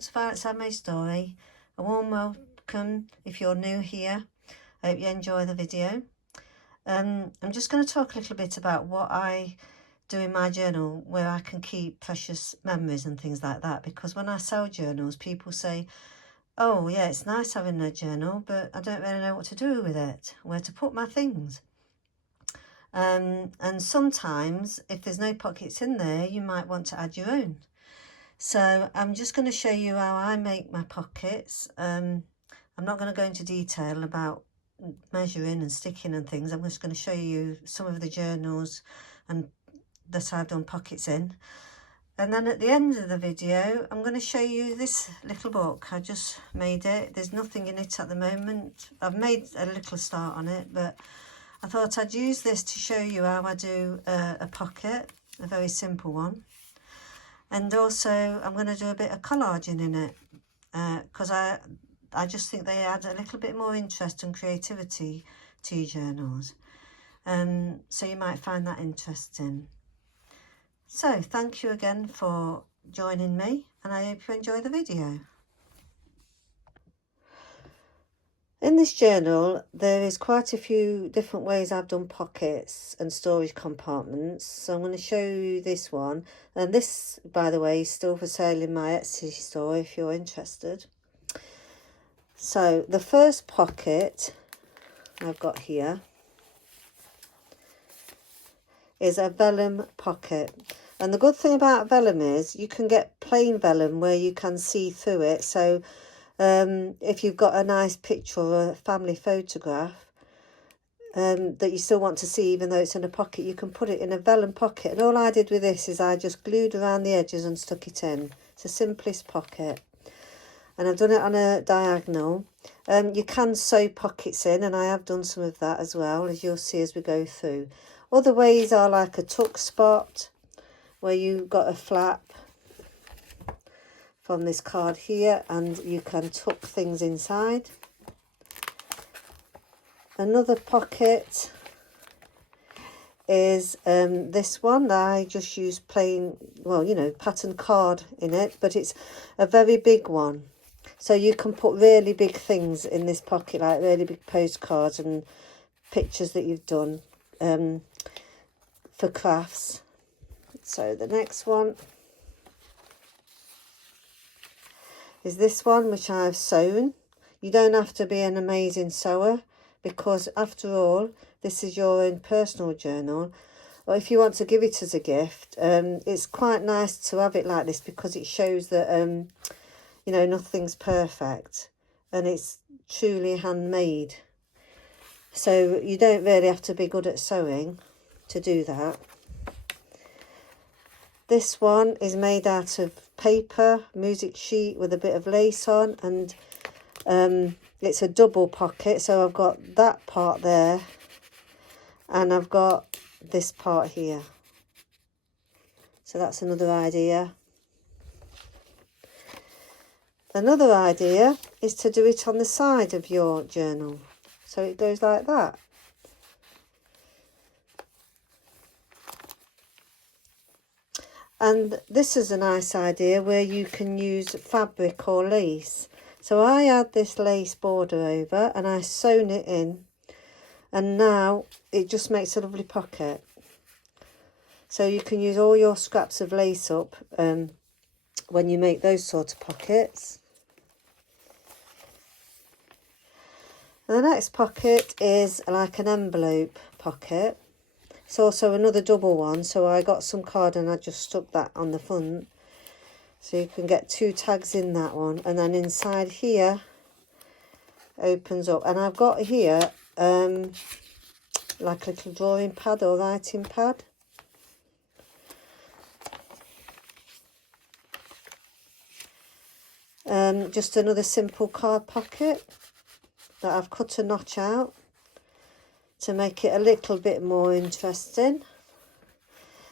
to Violet's Handmade Story. A warm welcome if you're new here. I hope you enjoy the video. I'm just going to talk a little bit about what I do in my journal where I can keep precious memories and things like that, because when I sell journals, people say, oh yeah, it's nice having a journal, but I don't really know what to do with it, where to put my things. And sometimes if there's no pockets in there, you might want to add your own. So I'm just going to show you how I make my pockets. I'm not going to go into detail about measuring and sticking and things. I'm just going to show you some of the journals and that I've done pockets in. And then at the end of the video, I'm going to show you this little book. I just made it. There's nothing in it at the moment. I've made a little start on it, but I thought I'd use this to show you how I do a pocket, a very simple one. And also I'm going to do a bit of collaging in it, because I just think they add a little bit more interest and creativity to your journals. So you might find that interesting. So thank you again for joining me, and I hope you enjoy the video. In this journal, there is quite a few different ways I've done pockets and storage compartments. So I'm going to show you this one. And this, by the way, is still for sale in my Etsy store if you're interested. So the first pocket I've got here is a vellum pocket. And the good thing about vellum is you can get plain vellum where you can see through it. So if you've got a nice picture or a family photograph that you still want to see even though it's in a pocket, you can put it in a vellum pocket. And all I did with this is I just glued around the edges and stuck it in. It's the simplest pocket. And I've done it on a diagonal. You can sew pockets in, and I have done some of that as well, as you'll see as we go through. Other ways are like a tuck spot, where you've got a flap from this card here and you can tuck things inside. Another pocket is this one that I just use plain, well, you know, pattern card in it, but it's a very big one. So you can put really big things in this pocket, like really big postcards and pictures that you've done for crafts. So the next one is this one, which I've sewn. You don't have to be an amazing sewer, because after all, this is your own personal journal. Or if you want to give it as a gift, it's quite nice to have it like this, because it shows that you know, nothing's perfect and it's truly handmade. So you don't really have to be good at sewing to do that. This one is made out of paper, music sheet with a bit of lace on, and it's a double pocket. So I've got that part there and I've got this part here. So that's another idea. Another idea is to do it on the side of your journal. So it goes like that. And this is a nice idea where you can use fabric or lace. So I add this lace border over and I sewn it in, and now it just makes a lovely pocket. So you can use all your scraps of lace up when you make those sort of pockets. And the next pocket is like an envelope pocket. It's also another double one, so I got some card and I just stuck that on the front. So you can get 2 tags in that one, and then inside here opens up. And I've got here like a little drawing pad or writing pad. Just another simple card pocket that I've cut a notch out to make it a little bit more interesting.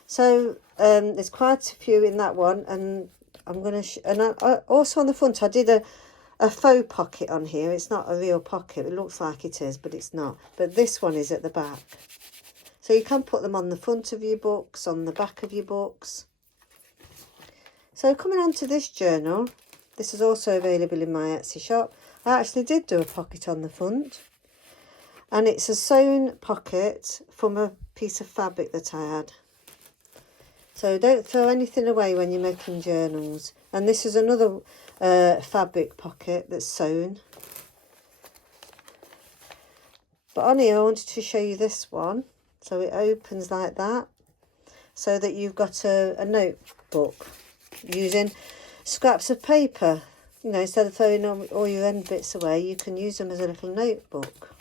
So there's quite a few in that one, and I'm going to and also on the front I did a faux pocket on here. It's not a real pocket, it looks like it is, but it's not. But this one is at the back, so you can put them on the front of your books, on the back of your books. So coming on to this journal, This is also available in my Etsy shop. I actually did do a pocket on the front, and it's a sewn pocket from a piece of fabric that I had. So don't throw anything away when you're making journals. And this is another fabric pocket that's sewn. But on here I wanted to show you this one. So it opens like that, so that you've got a notebook using scraps of paper. You know, instead of throwing all your end bits away, you can use them as a little notebook.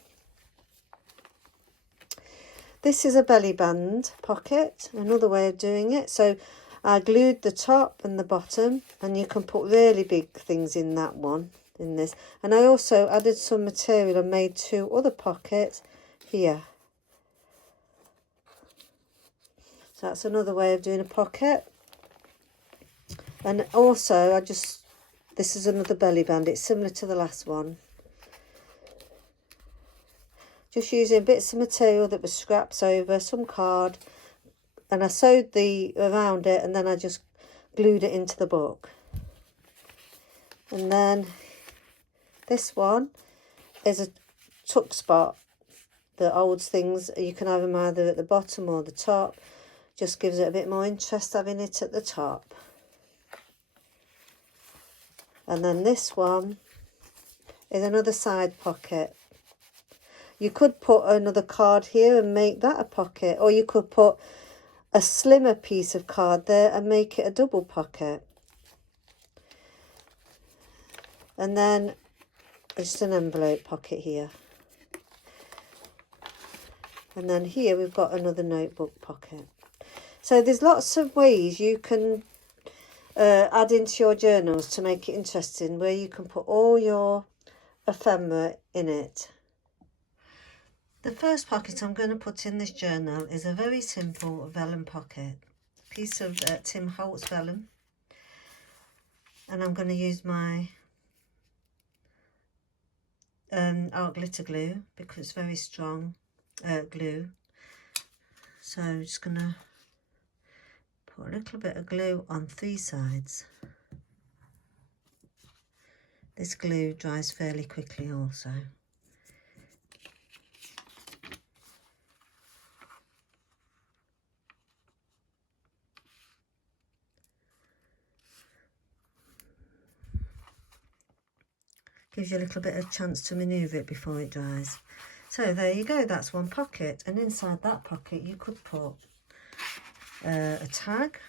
This is a belly band pocket, another way of doing it. So I glued the top and the bottom, and you can put really big things in that one, in this. And I also added some material and made 2 other pockets here. So that's another way of doing a pocket. And also this is another belly band. It's similar to the last one. Just using bits of material that was scraps over, some card, and I sewed around it, and then I just glued it into the book. And then this one is a tuck spot that holds things. You can have them either at the bottom or the top. Just gives it a bit more interest having it at the top. And then this one is another side pocket. You could put another card here and make that a pocket, or you could put a slimmer piece of card there and make it a double pocket. And then just an envelope pocket here. And then here we've got another notebook pocket. So there's lots of ways you can add into your journals to make it interesting, where you can put all your ephemera in it. The first pocket I'm going to put in this journal is a very simple vellum pocket, a piece of Tim Holtz vellum, and I'm going to use my art glitter glue because it's very strong glue. So I'm just going to put a little bit of glue on 3 sides. This glue dries fairly quickly also. Gives you a little bit of chance to manoeuvre it before it dries. So there you go, that's one pocket, and inside that pocket you could put a tag,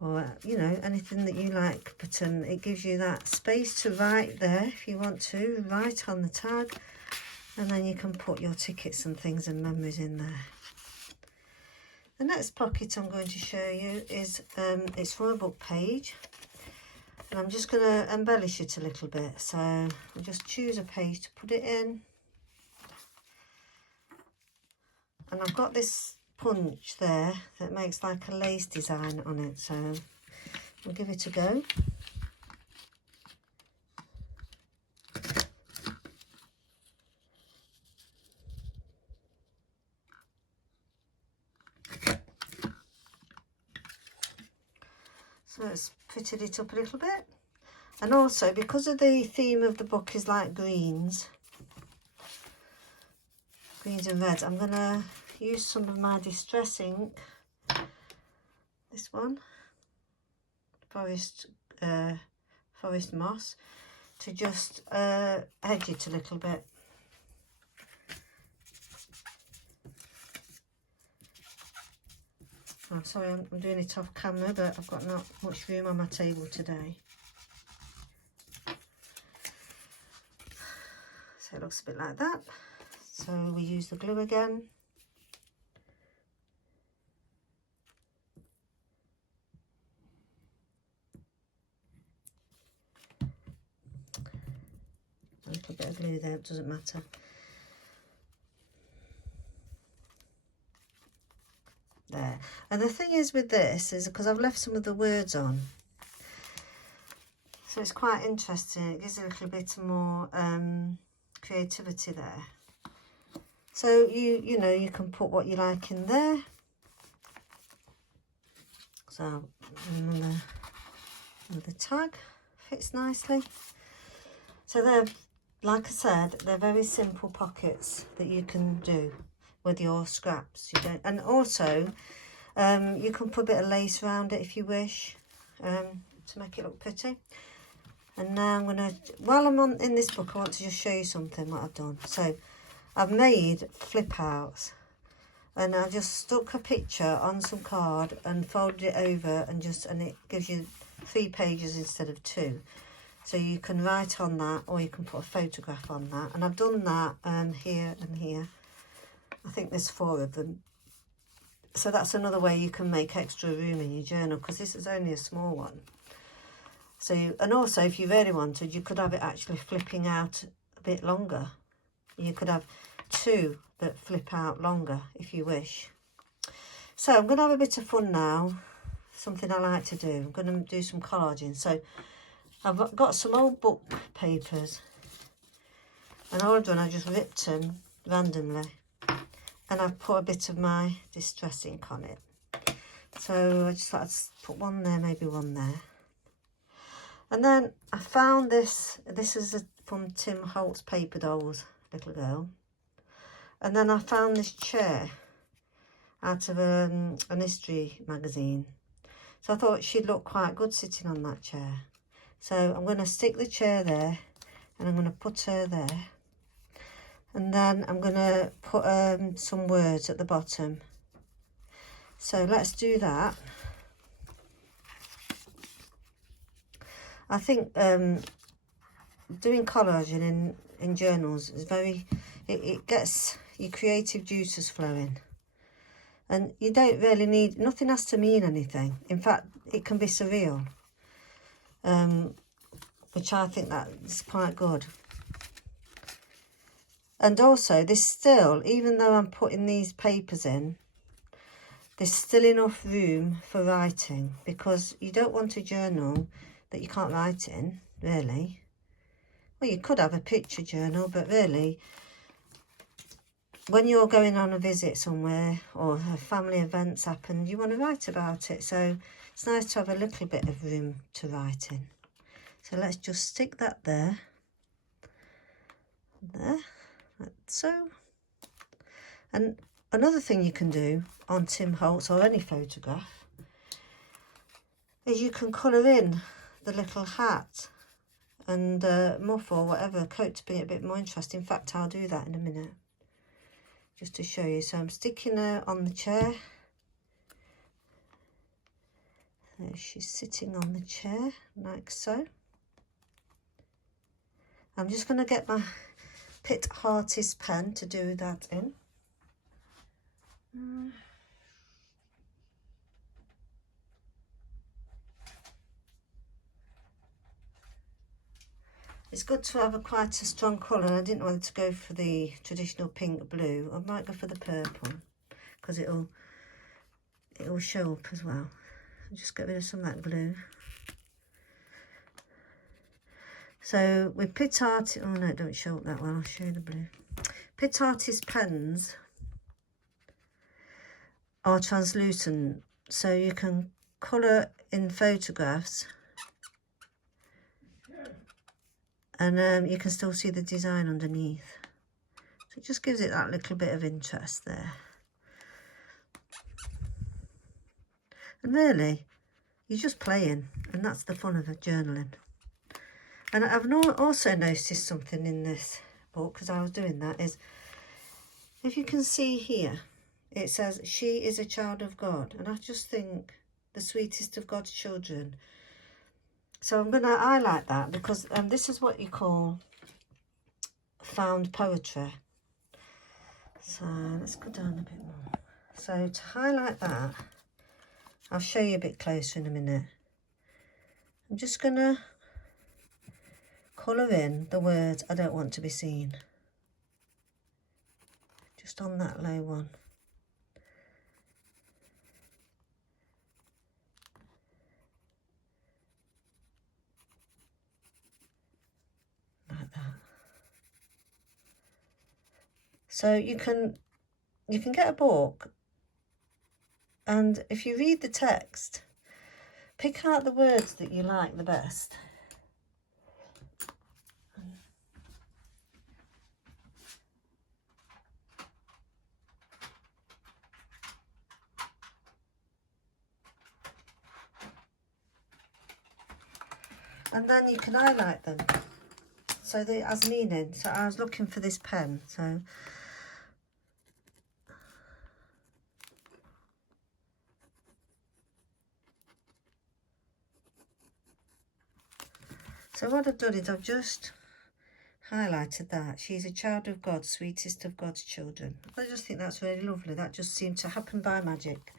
or you know, anything that you like, but it gives you that space to write there if you want to write on the tag, and then you can put your tickets and things and memories in there. The next pocket I'm going to show you is it's for a book page. And I'm just going to embellish it a little bit. So I'll just choose a page to put it in. And I've got this punch there that makes like a lace design on it. So we'll give it a go. So it's fitted it up a little bit. And also, because of the theme of the book is like greens and reds, I'm going to use some of my distress ink, this one, Forest Moss, to just edge it a little bit. I'm sorry, I'm doing it off camera, but I've got not much room on my table today. So it looks a bit like that. So we use the glue again. A little bit of glue there, it doesn't matter. There. And the thing is with this is because I've left some of the words on, so it's quite interesting. It gives a little bit more creativity there. So you know, you can put what you like in there. So another tag fits nicely. So they're, like I said, they're very simple pockets that you can do with your scraps. You don't, and also you can put a bit of lace around it if you wish, to make it look pretty. And now I'm gonna, while I'm in this book, I want to just show you something what I've done. So I've made flip outs, and I just stuck a picture on some card and folded it over, and it gives you 3 pages instead of 2. So you can write on that, or you can put a photograph on that. And I've done that here and here. I think there's 4 of them. So that's another way you can make extra room in your journal, because this is only a small one. So, and also if you really wanted, you could have it actually flipping out a bit longer. You could have 2 that flip out longer if you wish. So I'm going to have a bit of fun now. Something I like to do. I'm going to do some collaging. So I've got some old book papers, and all I've done, I just ripped them randomly, and I've put a bit of my distress ink on it. So I just thought I'd put one there, maybe one there. And then I found this. This is from Tim Holt's Paper Dolls, Little Girl. And then I found this chair out of an history magazine. So I thought she'd look quite good sitting on that chair. So I'm going to stick the chair there, and I'm going to put her there. And then I'm going to put some words at the bottom. So let's do that. I think doing collaging in journals is very, it gets your creative juices flowing. And you don't really need, nothing has to mean anything. In fact, it can be surreal, which I think that is quite good. And also, there's still, even though I'm putting these papers in, there's still enough room for writing, because you don't want a journal that you can't write in, really. Well, you could have a picture journal, but really, when you're going on a visit somewhere or a family event's happened, you want to write about it. So it's nice to have a little bit of room to write in. So let's just stick that there. There, like so. And another thing you can do on Tim Holtz or any photograph is you can colour in the little hat and muff or whatever coat to be a bit more interesting. In fact, I'll do that in a minute, just to show you. So I'm sticking her on the chair. There she's sitting on the chair, like so. I'm just going to get my Pitt Artist pen to do that in. It's good to have quite a strong colour. I didn't want to go for the traditional pink blue. I might go for the purple, because it'll show up as well. I'll just get rid of some of that glue. So with Pitt Artist, oh no, it don't show up that well. I'll show you the blue. Pitt Artist pens are translucent, so you can colour in photographs, and you can still see the design underneath. So it just gives it that little bit of interest there. And really, you're just playing, and that's the fun of journaling. And I've also noticed something in this book, because I was doing that, is if you can see here, it says, she is a child of God. And I just think the sweetest of God's children. So I'm going to highlight that, because this is what you call found poetry. So let's go down a bit more. So to highlight that, I'll show you a bit closer in a minute. I'm just going to colour in the words I don't want to be seen. Just on that low one. Like that. So you can get a book, and if you read the text, pick out the words that you like the best, and then you can highlight them so that it has meaning. So I was looking for this pen, so what I've done is I've just highlighted that. She's a child of God, sweetest of God's children. I just think that's really lovely. That just seemed to happen by magic.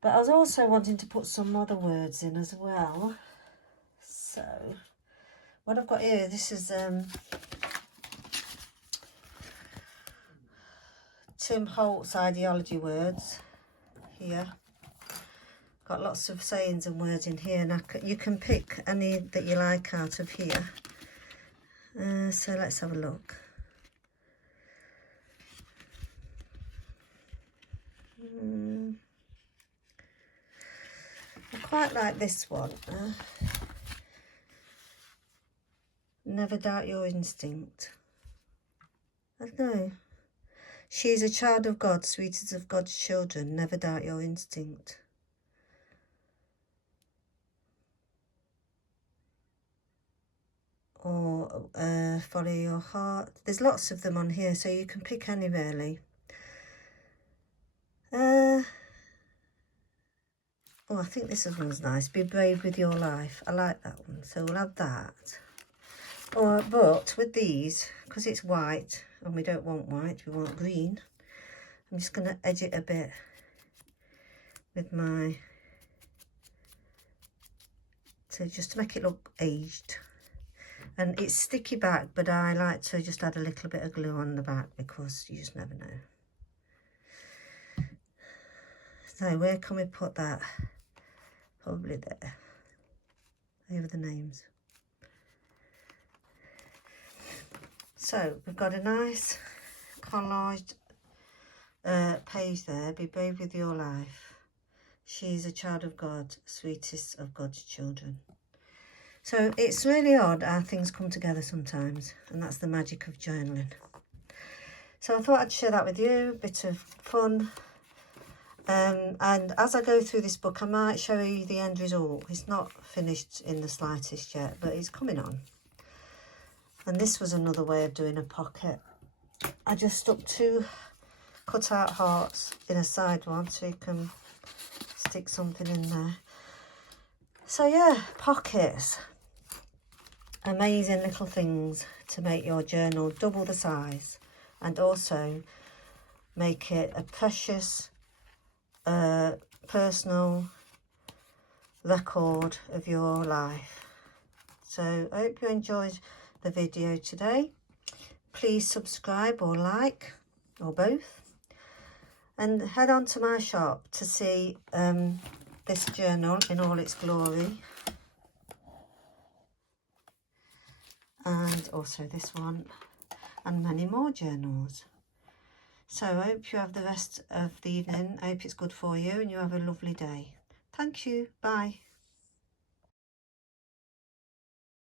But I was also wanting to put some other words in as well. So what I've got here, this is Tim Holt's ideology words here. Got lots of sayings and words in here, and you can pick any that you like out of here. So let's have a look. I quite like this one. Never doubt your instinct. I don't know. She is a child of God, sweetest of God's children. Never doubt your instinct. Or follow your heart. There's lots of them on here, so you can pick any really. Oh, I think this one's nice. Be brave with your life. I like that one, so we'll have that. But with these, because it's white and we don't want white, we want green, I'm just going to edge it a bit with my, just to make it look aged. And it's sticky back, but I like to just add a little bit of glue on the back because you just never know. So where can we put that? Probably there, over the names. So we've got a nice collaged page there. Be brave with your life. She's a child of God, sweetest of God's children. So it's really odd how things come together sometimes, and that's the magic of journaling. So I thought I'd share that with you, a bit of fun. And as I go through this book, I might show you the end result. It's not finished in the slightest yet, but it's coming on. And this was another way of doing a pocket. I just stuck 2 cut out hearts in a side one so you can stick something in there. So yeah, pockets. Amazing little things to make your journal double the size and also make it a precious personal record of your life. So I hope you enjoyed the video today. Please subscribe or like or both, and head on to my shop to see this journal in all its glory, and also this one and many more journals. So I hope you have the rest of the evening. I hope it's good for you and you have a lovely day. Thank you. Bye.